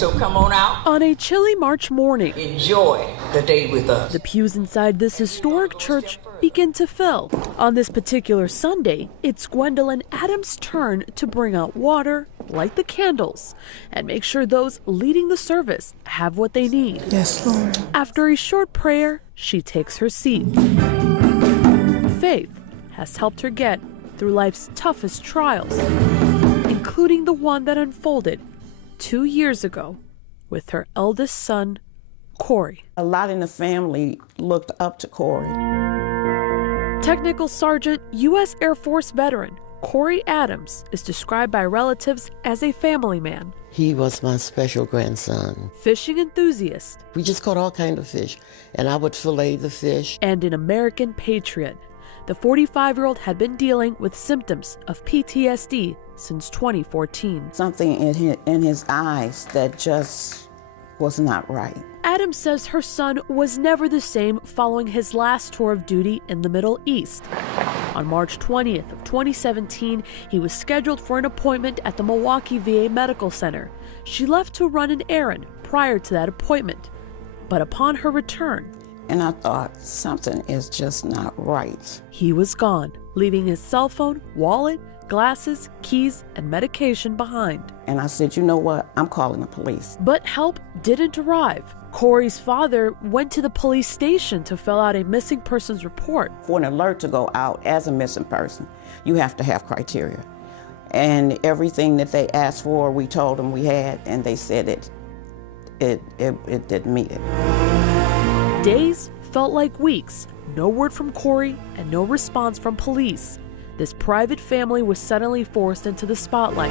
So come on out. On a chilly March morning, Enjoy the day with us. the pews inside this historic church begin to fill. On this particular Sunday, it's Gwendolyn Adams' turn to bring out water, light the candles, and make sure those leading the service have what they need. Yes, Lord. After a short prayer, she takes her seat. Faith has helped her get through life's toughest trials, including the one that unfolded 2 years ago with her eldest son, Corey. A lot in the family looked up to Corey. Technical Sergeant, U.S. Air Force veteran Corey Adams is described by relatives as a family man. He was my special grandson. Fishing enthusiast. We just caught all kinds of fish, and I would fillet the fish. And an American patriot. The 45-year-old had been dealing with symptoms of PTSD since 2014. Something in his eyes that just was not right. Adams says her son was never the same following his last tour of duty in the Middle East. On March 20th of 2017, he was scheduled for an appointment at the Milwaukee VA Medical Center. She left to run an errand prior to that appointment. But upon her return, and I thought, something is just not right. He was gone, leaving his cell phone, wallet, glasses, keys, and medication behind. And I said, you know what? I'm calling the police. But help didn't arrive. Corey's father went to the police station to fill out a missing persons report. For an alert to go out as a missing person, you have to have criteria. And everything that they asked for, we told them we had, and they said it didn't meet it. Days felt like weeks. No word from Corey and no response from police. This private family was suddenly forced into the spotlight.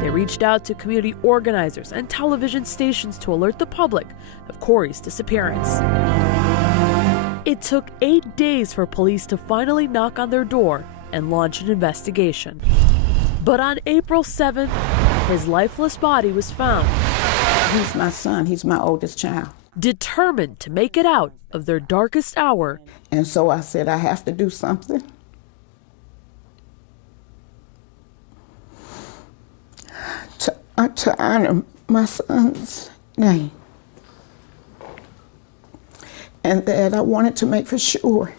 They reached out to community organizers and television stations to alert the public of Corey's disappearance. It took 8 days for police to finally knock on their door and launch an investigation. But on April 7th, his lifeless body was found. He's my son. He's my oldest child. Determined to make it out of their darkest hour. And so I said, I have to do something. To honor my son's name. And that I wanted to make for sure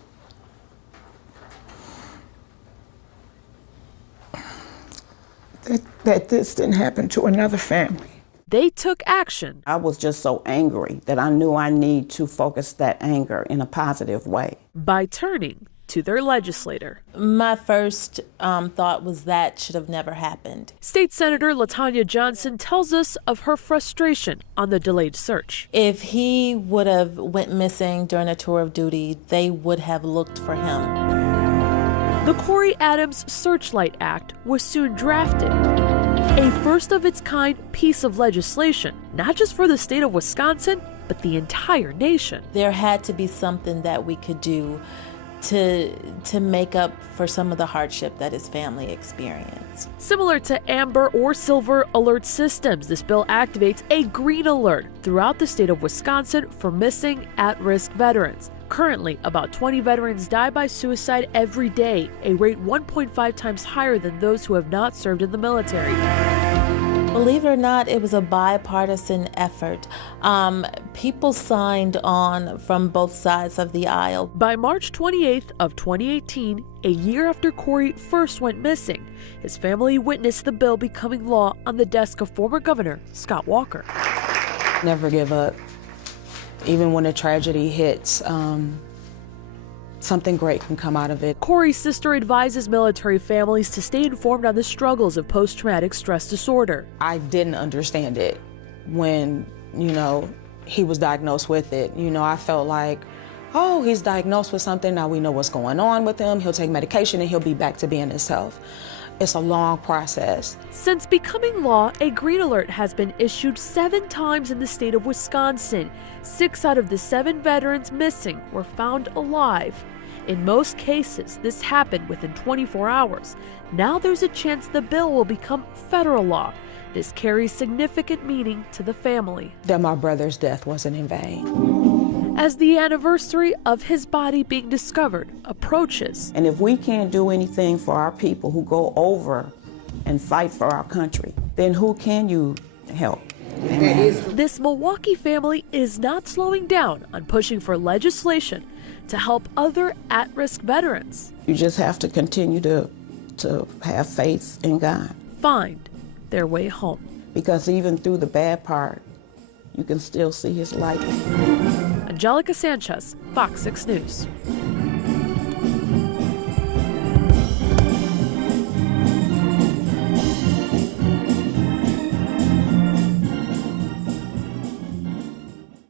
that this didn't happen to another family. They took action. I was just so angry that I knew I need to focus that anger in a positive way. By turning to their legislator. My first thought was that should have never happened. State Senator LaTanya Johnson tells us of her frustration on the delayed search. If he would have went missing during a tour of duty, they would have looked for him. The Corey Adams Searchlight Act was soon drafted. A first-of-its-kind piece of legislation, not just for the state of Wisconsin, but the entire nation. There had to be something that we could do to make up for some of the hardship that his family experienced. Similar to Amber or Silver Alert systems, this bill activates a green alert throughout the state of Wisconsin for missing at-risk veterans. Currently, about 20 veterans die by suicide every day, a rate 1.5 times higher than those who have not served in the military. Believe it or not, it was a bipartisan effort. People signed on from both sides of the aisle. By March 28th of 2018, a year after Corey first went missing, his family witnessed the bill becoming law on the desk of former Governor Scott Walker. Never give up. Even when a tragedy hits, something great can come out of it. Corey's sister advises military families to stay informed on the struggles of post-traumatic stress disorder. I didn't understand it when, he was diagnosed with it. I felt like, oh, he's diagnosed with something, now we know what's going on with him, he'll take medication and he'll be back to being himself. It's a long process. Since becoming law, a green alert has been issued 7 times in the state of Wisconsin. 6 out of the 7 veterans missing were found alive. In most cases, this happened within 24 hours. Now there's a chance the bill will become federal law. This carries significant meaning to the family. That my brother's death wasn't in vain. As the anniversary of his body being discovered approaches. And if we can't do anything for our people who go over and fight for our country, then who can you help? This Milwaukee family is not slowing down on pushing for legislation to help other at-risk veterans You just have to continue to have faith in God. find their way home. Because even through the bad part, you can still see his light. Angelica Sanchez, Fox 6 News.